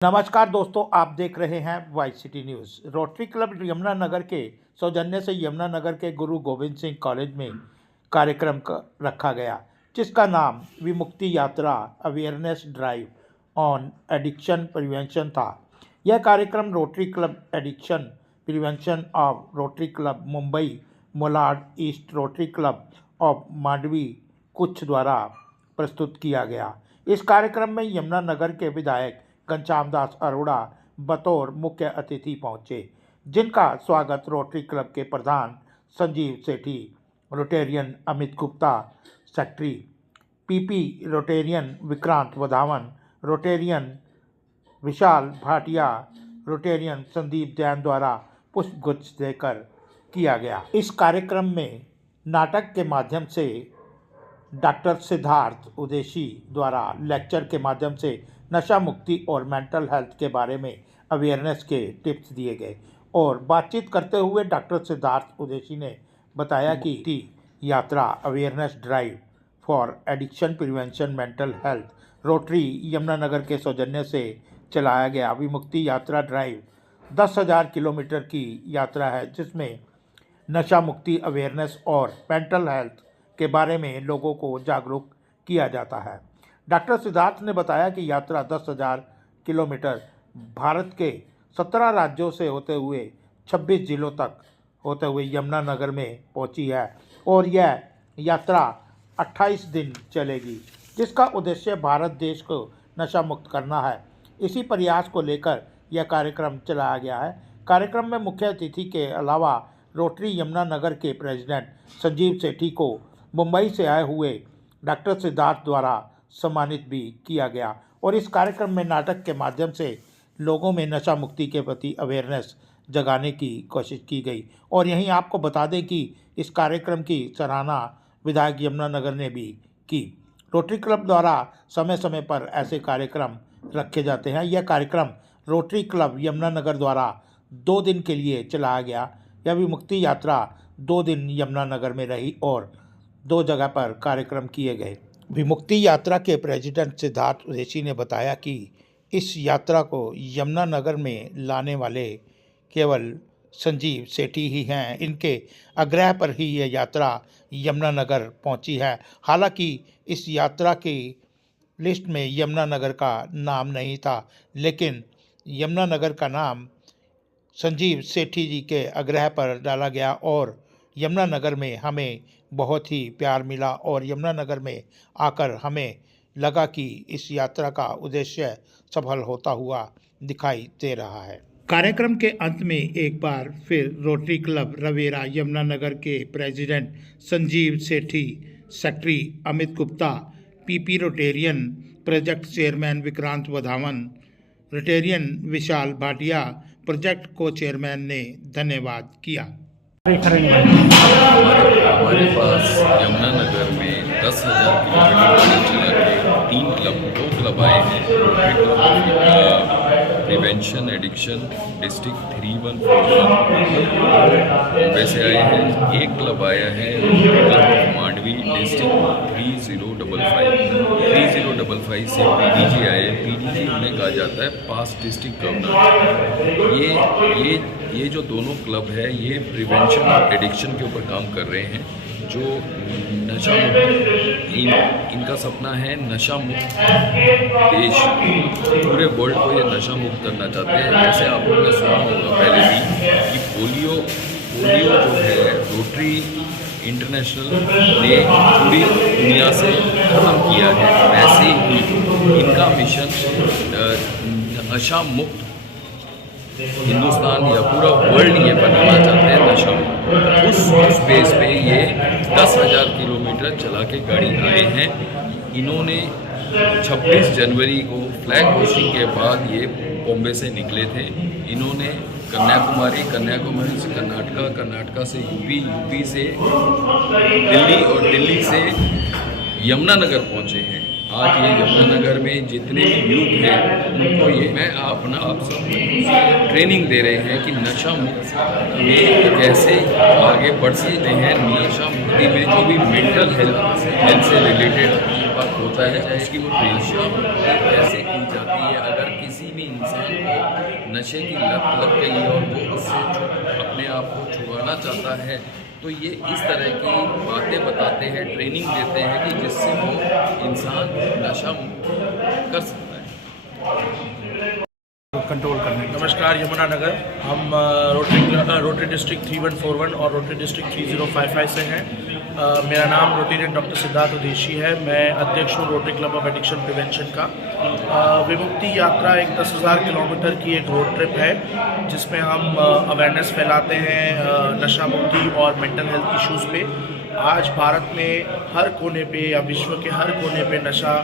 नमस्कार दोस्तों, आप देख रहे हैं Y City News. Rotary Club Yamunanagar के सौजन्य से यमुनानगर के गुरु गोविंद सिंह कॉलेज में कार्यक्रम रखा गया, जिसका नाम Vimukti Yatra awareness drive on addiction prevention था। यह कार्यक्रम Rotary club addiction prevention of Rotary club Mumbai Malad east Rotary club of Mandvi कुछ द्वारा प्रस्तुत किया गया। इस कार्यक्रम में यमुनानगर के विधायक घनश्याम दास अरोड़ा बतौर मुख्य अतिथि पहुंचे, जिनका स्वागत रोटरी क्लब के प्रधान Sanjeev Sethi, Rotarian Amit Gupta, secretary PP, Rotarian Vikrant Wadhawan, Rotarian Vishal Bhatia, Rotarian Sandeep Jain द्वारा पुष्पगुच्छ देकर किया गया। इस कार्यक्रम में नाटक के माध्यम से डॉक्टर सिद्धार्थ उदेशी द्वारा लेक्चर के माध्यम से नशा मुक्ति और मेंटल हेल्थ के बारे में अवेयरनेस के टिप्स दिए गए और बातचीत करते हुए डॉक्टर सिद्धार्थ उदेशी ने बताया कि यात्रा awareness drive for addiction prevention mental health rotary Yamunanagar के सौजन्य से चलाया गया विमुक्ति यात्रा ड्राइव 10,000 किलोमीटर की यात्रा है, जिसमें नशा मुक्ति अवेयरनेस और मेंटल हेल्थ के बारे में लोगों को जागरूक किया जाता है। डॉक्टर सिद्धार्थ ने बताया कि यात्रा 10,000 किलोमीटर भारत के 17 राज्यों से होते हुए 26 जिलों तक होते हुए यमुनानगर में पहुंची है और यह यात्रा 28 दिन चलेगी, जिसका उद्देश्य भारत देश को नशा मुक्त करना है। इसी प्रयास को लेकर यह कार्यक्रम चलाया गया है। कार्यक्रम में मुख्य अतिथि के अलावा रोटरी यमुनानगर के प्रेसिडेंट संजीव सेठी को मुंबई से आए हुए डॉक्टर सिद्धार्थ द्वारा सम्मानित भी किया गया और इस कार्यक्रम में नाटक के माध्यम से लोगों में नशा मुक्ति के प्रति अवेयरनेस जगाने की कोशिश की गई। और यहीं आपको बता दें कि इस कार्यक्रम की सराहना विधायक यमुनानगर ने भी की। रोटरी क्लब द्वारा समय समय पर ऐसे कार्यक्रम रखे जाते हैं। यह कार्यक्रम रोटरी क्लब यमुनानगर द्वारा 2 दिन के लिए चलाया गया। यह विमुक्ति यात्रा 2 दिन यमुनानगर में रही और 2 जगह पर कार्यक्रम किए गए। विमुक्ति यात्रा के प्रेसिडेंट सिद्धार्थ उदेशी ने बताया कि इस यात्रा को यमुनानगर में लाने वाले केवल संजीव सेठी ही हैं। इनके आग्रह पर ही यह यात्रा यमुनानगर पहुंची है। हालांकि इस यात्रा की लिस्ट में यमुनानगर का नाम नहीं था, लेकिन यमुनानगर का नाम संजीव सेठी जी के आग्रह पर डाला गया और यमुनानगर में हमें बहुत ही प्यार मिला और यमुनानगर में आकर हमें लगा कि इस यात्रा का उद्देश्य सफल होता हुआ दिखाई दे रहा है। कार्यक्रम के अंत में एक बार फिर रोटरी क्लब रवेरा यमुनानगर के president Sanjeev Sethi, secretary Amit Gupta, PP Rotarian project chairman Vikrant Wadhawan, Rotarian Vishal Bhatia, project को चेयरमैन ने धन्यवाद किया। हमारे पास यमुनानगर में 10,000 किलोमीटर चला के 2 क्लब आए हैं। Rotary club prevention addiction district 3141 वैसे आए हैं। एक क्लब आया है रोटरी क्लब मांडवी डिस्ट्रिक्ट 3055 से पीडीजी आए। पीडीजी उन्हें कहा जाता है पास्ट डिस्ट्रिक्ट गवर्नर। ये जो दोनों क्लब है ये प्रिवेंशन ऑफ एडिक्शन के ऊपर काम कर रहे हैं। जो नशा मुक्त, इनका सपना है नशा मुक्त देश, पूरे वर्ल्ड को ये नशा मुक्त करना चाहते हैं। जैसे आप लोगों ने सुना होगा पहले भी कि पोलियो जो है रोटरी इंटरनेशनल ने पूरी दुनिया से खत्म किया है, वैसे ही इनका मिशन नशा मुक्त हिंदुस्तान या पूरा वर्ल्ड ये बनाना चाहते हैं नशा मुक्त। उस बेस पे ये 10,000 किलोमीटर चला के गाड़ी आए हैं। इन्होंने 26 जनवरी को फ्लैग होस्टिंग के बाद ये बॉम्बे से निकले थे। इन्होंने कन्याकुमारी से कर्नाटका से यूपी से दिल्ली और दिल्ली से यमुनानगर पहुंचे हैं। आज ये यमुनानगर में जितने भी यूथ हैं उनको ये मैं आप सब ट्रेनिंग दे रहे हैं कि नशा मुक्त में कैसे आगे बढ़ सकते हैं। नशा मुक्ति में जो भी मेंटल हेल्थ से रिलेटेड बात होता है उसकी वो ट्रेनिंग कैसे की जाती है। अगर किसी भी इंसान इंसान को नशे की लत लग गई है और वो उससे अपने आप को छुड़वाना चाहता है, तो ये इस तरह की बातें बताते हैं, ट्रेनिंग देते हैं कि जिससे वो इंसान नशा मुक्त कर सकता है। कंट्रोल करने का। नमस्कार, यमुनानगर हम रोटरी डिस्ट्रिक्ट 3141 और रोटरी डिस्ट्रिक्ट 3055 से हैं। मेरा नाम रोटेरियन डॉक्टर सिद्धार्थ उदेशी है। मैं अध्यक्ष हूँ rotary club of addiction prevention का। विमुक्ति यात्रा एक 10,000 किलोमीटर की एक रोड ट्रिप है जिसमें हम अवेयरनेस फैलाते हैं नशा मुक्ति और मेंटल हेल्थ इश्यूज़ पे। आज भारत में हर कोने पे या विश्व के हर कोने पे नशा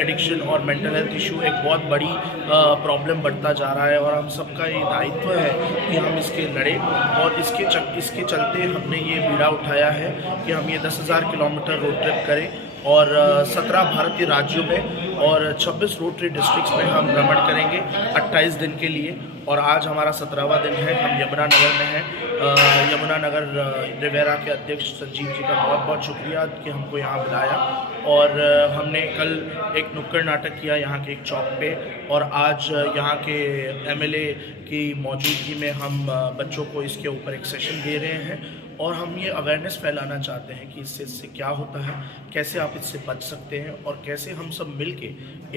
एडिक्शन और मेंटल हेल्थ इशू एक बहुत बड़ी प्रॉब्लम बढ़ता जा रहा है और हम सबका ये दायित्व है कि हम इसके लड़ें। और इसके चलते हमने ये बीड़ा उठाया है कि हम ये 10,000 किलोमीटर रोड ट्रिप करें और 17 भारतीय राज्यों में और 26 रोटरी डिस्ट्रिक्ट्स में हम भ्रमण करेंगे 28 दिन के लिए। और आज हमारा 17वां दिन है। हम यमुनानगर में हैं। यमुनानगर रिवेरा के अध्यक्ष संजीव जी का बहुत बहुत शुक्रिया कि हमको यहाँ बुलाया। और हमने कल एक नुक्कड़ नाटक किया यहाँ के एक चौक पे और आज यहाँ के एमएलए की मौजूदगी में हम बच्चों को इसके ऊपर एक सेशन दे रहे हैं और हम ये अवेयरनेस फैलाना चाहते हैं कि इससे क्या होता है, कैसे आप इससे बच सकते हैं और कैसे हम सब मिलके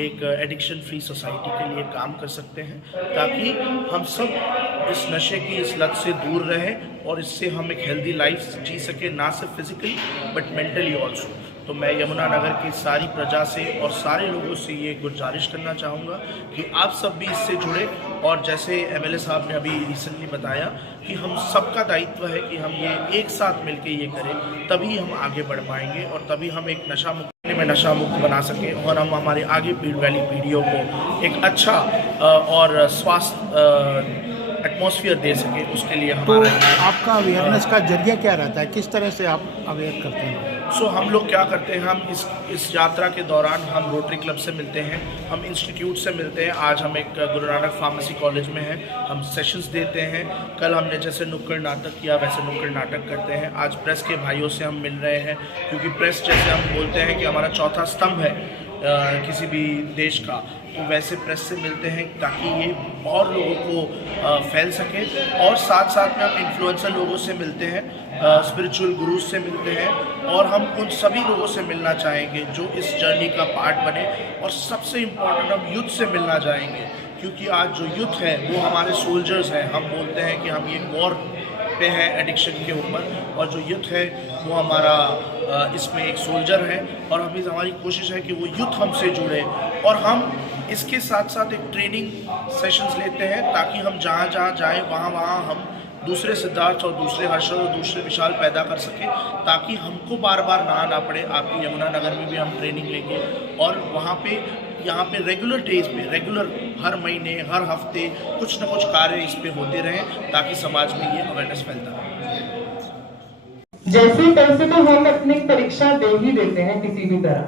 एक एडिक्शन फ्री सोसाइटी के लिए काम कर सकते हैं ताकि हम सब इस नशे की इस लत से दूर रहें और इससे हम एक हेल्दी लाइफ जी सके, ना सिर्फ फिजिकली बट मेंटली ऑल्सो। तो मैं यमुनानगर की सारी प्रजा से और सारे लोगों से ये गुजारिश करना चाहूँगा कि आप सब भी इससे जुड़े। और जैसे एमएलए साहब ने अभी रिसेंटली बताया कि हम सबका दायित्व है कि हम ये एक साथ मिलके ये करें, तभी हम आगे बढ़ पाएंगे और तभी हम एक नशा मुक्त बना सकें और हम हमारे आगे वाली पीढ़ियों को एक अच्छा और स्वास्थ्य एटमॉस्फेयर दे सके। उसके लिए हमारा आपका अवेयरनेस का जरिया क्या रहता है, किस तरह से आप अवेयर करते हैं? हम लोग क्या करते हैं, हम इस यात्रा के दौरान हम रोटरी क्लब से मिलते हैं, हम इंस्टीट्यूट से मिलते हैं। आज हम एक गुरु नानक फार्मेसी कॉलेज में हैं, हम सेशंस देते हैं। कल हमने जैसे नुक्कड़ नाटक किया वैसे नुक्कड़ नाटक करते हैं। आज प्रेस के भाइयों से हम मिल रहे हैं क्योंकि प्रेस जैसे हम बोलते हैं कि हमारा चौथा स्तंभ है किसी भी देश का, तो वैसे प्रेस से मिलते हैं ताकि ये और लोगों को फैल सके। और साथ साथ में हम इन्फ्लुएंसर लोगों से मिलते हैं, स्पिरिचुअल गुरुज से मिलते हैं और हम उन सभी लोगों से मिलना चाहेंगे जो इस जर्नी का पार्ट बने। और सबसे इम्पोर्टेंट हम यूथ से मिलना चाहेंगे क्योंकि आज जो यूथ है वो हमारे सोल्जर्स हैं। हम बोलते हैं कि हम ये वॉर पे हैं एडिक्शन के ऊपर और जो यूथ है वो हमारा इसमें एक सोल्जर है और हमारी कोशिश है कि वो यूथ हमसे जुड़े। और हम इसके साथ साथ एक ट्रेनिंग सेशंस लेते हैं ताकि हम जहाँ जहाँ जाएँ वहाँ हम दूसरे सिद्धार्थ और दूसरे हर्षद और दूसरे विशाल पैदा कर सकें ताकि हमको बार बार ना पड़े। आपकी यमुनानगर में भी हम ट्रेनिंग लेंगे और वहाँ पे यहाँ पे रेगुलर डेज पे रेगुलर हर महीने हर हफ्ते कुछ न कुछ कार्य इस पे होते रहें ताकि समाज में ये अवेयरनेस फैलता रहे। जैसे तैसे तो हम अपनी परीक्षा दे ही देते हैं किसी भी तरह,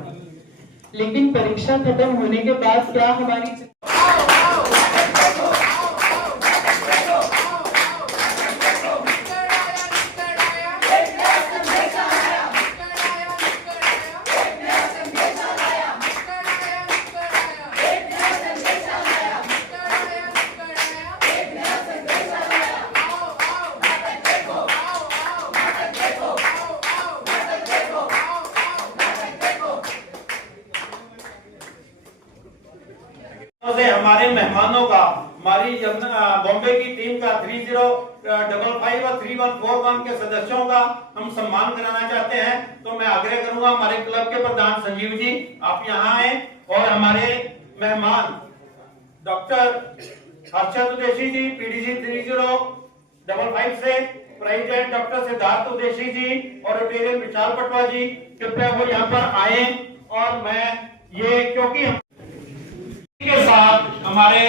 लेकिन परीक्षा खत्म होने के बाद क्या हमारी से हमारे मेहमानों का, हमारी बॉम्बे की टीम का 3055 और 3141 के सदस्यों का हम सम्मान कराना चाहते हैं। तो मैं आग्रह करूंगा हमारे क्लब के प्रधान संजीव जी आप यहाँ आए और हमारे मेहमान डॉक्टर हर्षद उदेशी जी पीडीसी 3055 से, प्रेसिडेंट डॉक्टर सिद्धार्थ उदेशी जी और रोटेरियन विशाल पटवा जी, कृपया वो यहाँ पर आए। और मैं ये क्योंकि के साथ हमारे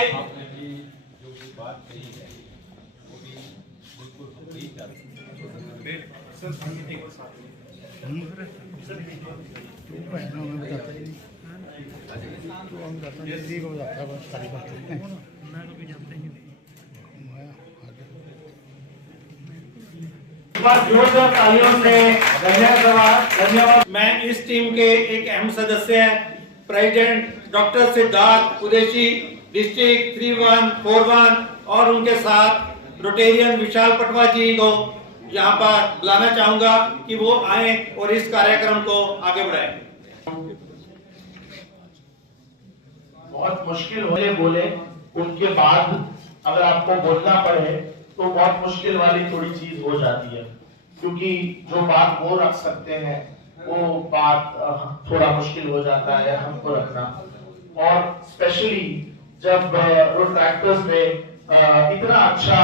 जोरदार तालियों से धन्यवाद। मैं इस टीम के एक अहम सदस्य हैं president doctor Siddharth Udeshi district 3141 और उनके साथ रोटेरियन विशाल पटवा जी को यहाँ पर बुलाना चाहूंगा कि वो आए और इस कार्यक्रम को आगे बढ़ाएं। बहुत मुश्किल होने बोले उनके बाद अगर आपको बोलना पड़े तो बहुत मुश्किल वाली थोड़ी चीज हो जाती है, क्योंकि जो बात वो रख सकते हैं वो बात थोड़ा मुश्किल हो जाता है हमको रखना। और स्पेशली जब रोट्रैक्टर्स ने इतना अच्छा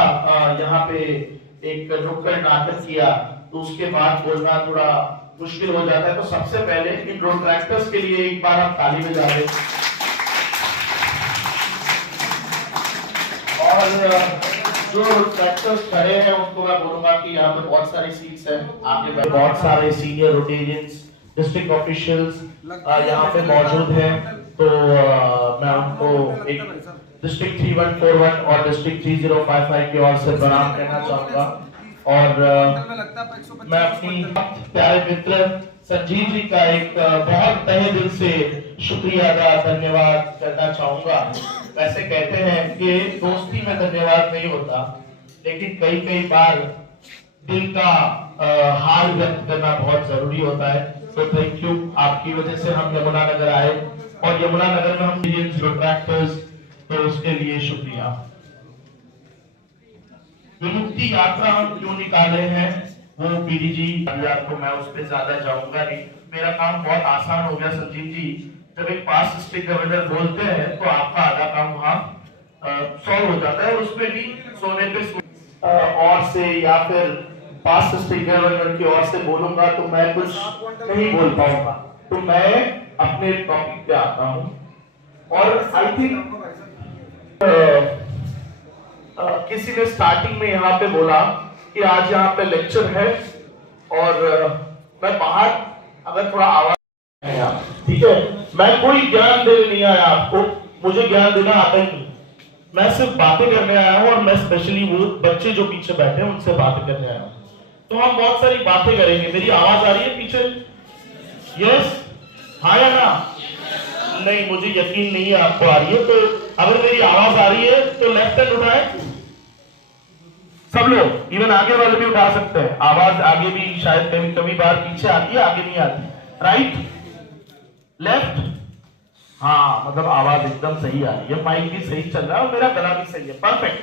यहाँ पे एक नुक्कड़ नाटक किया तो उसके बाद बोलना थोड़ा मुश्किल हो जाता है। तो सबसे पहले इन रोट्रैक्टर्स के लिए एक बार आप ताली बजा दें। और जो ट्रैक्टर्स खड़े हैं उनको मैं बोलूंगा कि यहाँ पे बहुत सारी सीट्स हैं, आगे बहुत सारे सीनियर रोटेरियंस डिस्ट्रिक्ट ऑफिशियल्स यहाँ पे मौजूद हैं। तो मैं उनको एक डिस्ट्रिक्ट 3141 और डिस्ट्रिक्ट 3055 की ओर से प्रणाम करना चाहूंगा। और मैं अपनी प्यारे मित्र संजीव जी का एक बहुत तहे दिल से शुक्रिया अदा धन्यवाद करना चाहूंगा। वैसे कहते हैं कि दोस्ती में धन्यवाद नहीं होता, लेकिन कई कई बार दिल का हाल व्यक्त करना बहुत जरूरी होता है। तो थैंक यू, आपकी वजह से हम यमुनानगर आए और यमुनानगर में हम रोट्रैक्टर्स, तो उसके लिए शुक्रिया। विमुक्ति यात्रा हम क्यों निकाले हैं वो पीडीजी को मैं उस पर ज्यादा जाऊंगा नहीं, मेरा काम बहुत आसान हो गया। संजीव जी जब एक पास डिस्ट्रिक्ट गवर्नर बोलते हैं तो आपका आधा काम वहाँ सॉल्व हो जाता है। और उसमें भी सोने पे और से या फिर पास डिस्ट्रिक्ट गवर्नर की ओर से बोलूंगा तो मैं कुछ नहीं बोल पाऊंगा। तो मैं अपने टॉपिक पे आता हूँ। और आई थिंक किसी ने स्टार्टिंग में यहाँ पे बोला कि आज यहाँ पे लेक्चर है और मैं बाहर अगर थोड़ा आवाज है, ठीक है, मैं कोई ज्ञान देने नहीं आया आपको, मुझे ज्ञान देना आता ही नहीं, मैं सिर्फ बातें करने आया हूँ। और मैं स्पेशली वो बच्चे जो पीछे बैठे हैं उनसे बातें करने आया हूँ। तो हम बहुत सारी बातें करेंगे। मेरी आवाज आ रही है पीछे? यस, हाँ या ना? नहीं, मुझे यकीन नहीं है आपको आ रही है। तो अगर मेरी आवाज आ रही है तो लेफ्ट हैंड उठाएं सब लोग, इवन आगे वाले भी उठा सकते हैं। आवाज आगे भी शायद कभी कभी बार पीछे आती है, आगे नहीं आती। राइट, लेफ्ट, हाँ, मतलब आवाज एकदम सही आ रही है, माइक भी सही चल रहा है और मेरा गला भी सही है, परफेक्ट।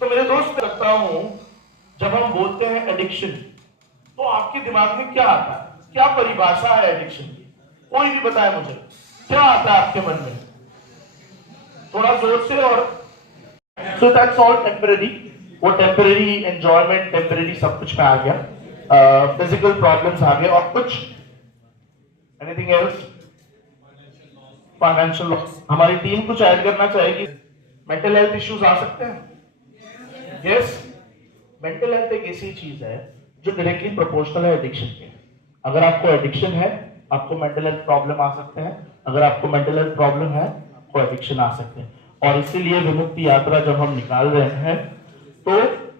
तो मेरे दोस्त लगता हूं जब हम बोलते हैं एडिक्शन तो आपके दिमाग में क्या आता है, क्या परिभाषा है एडिक्शन की? कोई भी बताए मुझे, क्या आता है आपके मन में? थोड़ा जोर से। और सो दैट्स ऑल टेम्पररी, वो टेम्पररी एंजॉयमेंट, टेम्पररी सब कुछ पे आ गया, फिजिकल प्रॉब्लम्स आ गए। और कुछ एनीथिंग एल्स? Financial loss. हमारी टीम कुछ ऐड करना चाहेगी? मेंटल हेल्थ इश्यूज आ सकते हैं? यस, मेंटल हेल्थ एक ऐसी चीज है जो डायरेक्टली प्रोपोर्शनल है एडिक्शन के। अगर आपको एडिक्शन है आपको मेंटल हेल्थ प्रॉब्लम आ सकते हैं, अगर आपको मेंटल हेल्थ प्रॉब्लम है आपको एडिक्शन आ सकते हैं। और इसीलिए विमुक्ति यात्रा जब हम निकाल रहे हैं तो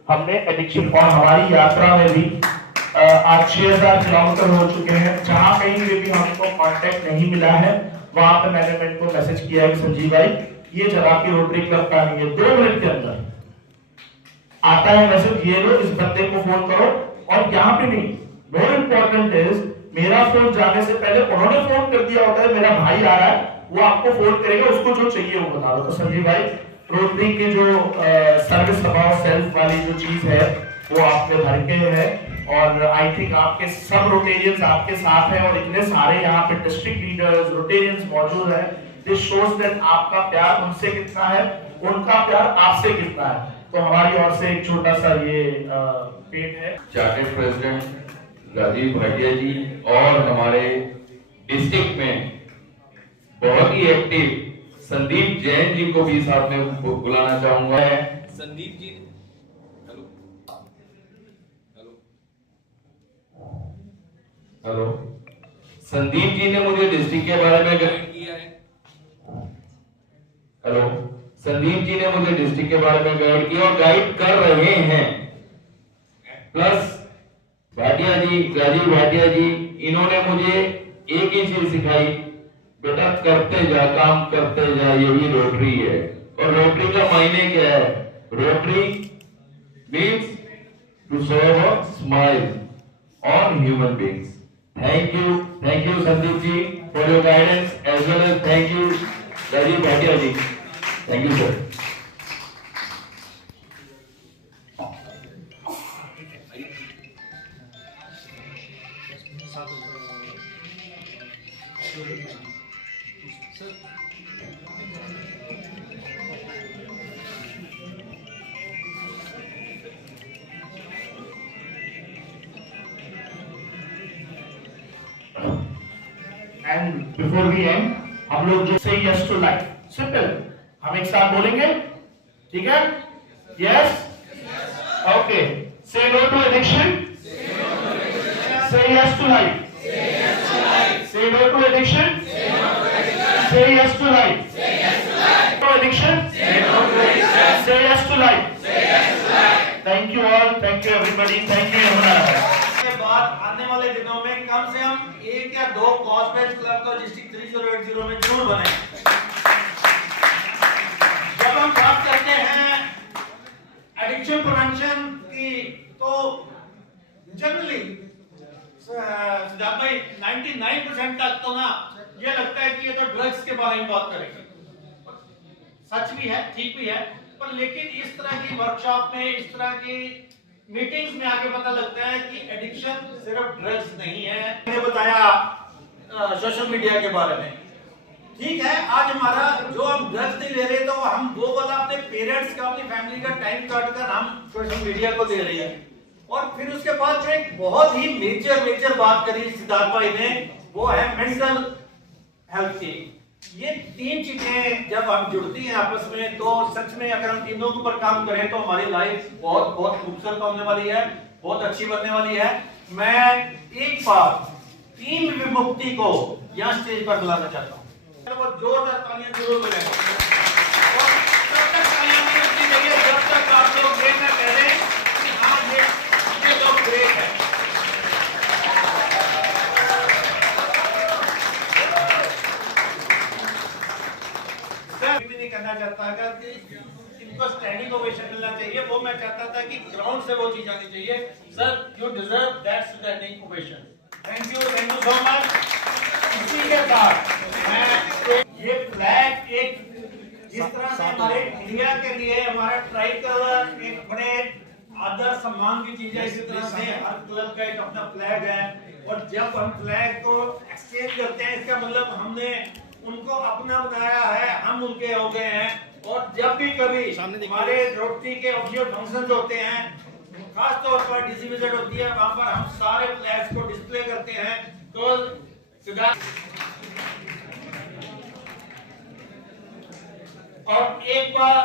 हमने एडिक्शन, और हमारी यात्रा में भी आज 6000 किलोमीटर हो चुके हैं। जहां कहीं पे भी हमको कांटेक्ट नहीं मिला है वहां पे मैनेजमेंट को मैसेज किया है कि संजीव भाई ये जगह की रोटरी क्लब का नहीं है, 2 मिनट के अंदर आता है मैसेज, ये लो, इस बंदे को फोन करो। और यहाँ पे नहीं, मोर इम्पोर्टेंट इज मेरा फोन जाने से पहले उन्होंने फोन कर दिया होता है, मेरा भाई आ रहा है, वो आपको फोन करेगा, उसको जो चाहिए वो बता दो। तो संजीव भाई रोटरी के जो सर्विस अबाउट सेल्फ वाली जो चीज है वो आपके भर के है। और आई थिंक आपके सब रोटेरियंस आपके साथ हैं और इतने सारे यहाँ पे डिस्ट्रिक्ट लीडर्स रोटेरियंस मौजूद हैं। दिस शोज दैट आपका प्यार उनसे कितना है, उनका प्यार आपसे कितना है। तो हमारी ओर से एक छोटा सा ये पेट है। चार्टर्ड प्रेसिडेंट राजीव भाटिया जी और हमारे डिस्ट्रिक्ट में बहुत ही एक्टिव संदीप जैन जी को भी साथ में बुलाना चाहूंगा। संदीप जी, हेलो, संदीप जी ने मुझे डिस्ट्रिक्ट के बारे में गाइड किया है। हेलो, संदीप जी ने मुझे डिस्ट्रिक्ट के बारे में गाइड किया और गाइड कर रहे हैं। प्लस भाटिया जी, राजीव भाटिया जी, इन्होंने मुझे एक ही चीज सिखाई बेटा करते जा, काम करते जा, ये भी रोटरी है। और रोटरी का मायने क्या है? Rotary means to show a smile on human beings. Thank you Sandeep ji for your guidance as well as thank you Rajiv Bhatia ji. Thank you sir. And before we end हम लोग जो से यस टू लाइफ, सिंपल, हम एक साथ बोलेंगे, ठीक है? Yes, okay. Say no to addiction, say yes to life, say no to addiction, say yes to life, no addiction, say yes to life. Thank you all, thank you everybody, thank you Yamuna. के बाद आने वाले दिनों में कम से कम 1 या 2 कॉस्पेज club तो district 3080 में जरूर बने। जब हम बात करते हैं एडिक्शन प्रिवेंशन की तो जनरली सिद्धार्थ भाई 99% तक तो ना ये लगता है कि ये तो ड्रग्स के बारे में बात करेंगे। सच भी है, ठीक भी है, पर लेकिन इस तरह की वर्कशॉप में, इस तरह की मीटिंग्स में आके पता लगता है कि एडिक्शन सिर्फ ड्रग्स नहीं है। मैंने बताया सोशल मीडिया के बारे में, ठीक है, आज हमारा जो हम ड्रग्स नहीं ले रहे तो हम वो वाला अपने पेरेंट्स का, अपनी फैमिली का टाइम काट कर हम सोशल मीडिया को दे रहे हैं। और फिर उसके बाद जो एक बहुत ही मेजर बात करी सिद्धार्थ भाई ने, वो है मेंटल हेल्थ की। ये 3 चीजें जब हम जुड़ती हैं आपस में तो सच में अगर हम तीनों के ऊपर काम करें तो हमारी लाइफ बहुत खूबसूरत होने वाली है, बहुत अच्छी बनने वाली है। मैं एक बार टीम विमुक्ति को यहाँ स्टेज पर बुलाना चाहता हूँ। वो जोरदार तालियां जरूर मिलेंगे। और तब तक तालियां नहीं मिलनी चाहिए जब तक आप लोग ये न कह रहे कि हाँ ये लोग ग्रेट है। नहीं करना चाहता कि इनको स्टैंडिंग ओवेशन मिलना चाहिए, वो मैं चाहता था कि ग्राउंड से वो चीज आनी चाहिए। Sir you deserve that standing ovation. Thank you so much. इसी के साथ मैं ये फ्लैग एक जिस तरह से हमारे इंडिया के लिए हमारा ट्राई कलर एक बड़े आदर सम्मान की चीज है, इसी तरह से हर क्लब का एक अपना फ्लैग है। और जब हम फ्लैग को एक्सचेंज करते हैं इसका मतलब हमने उनको अपना बनाया है, हम उनके हो गए हैं। और जब भी कभी हमारे रोटरी के ऑफिशियल फंक्शंस होते हैं, खास तौर पर डीसी विजिट होती है, वहां पर हम सारे फ्लैग्स को डिस्प्ले करते हैं। तो और एक बार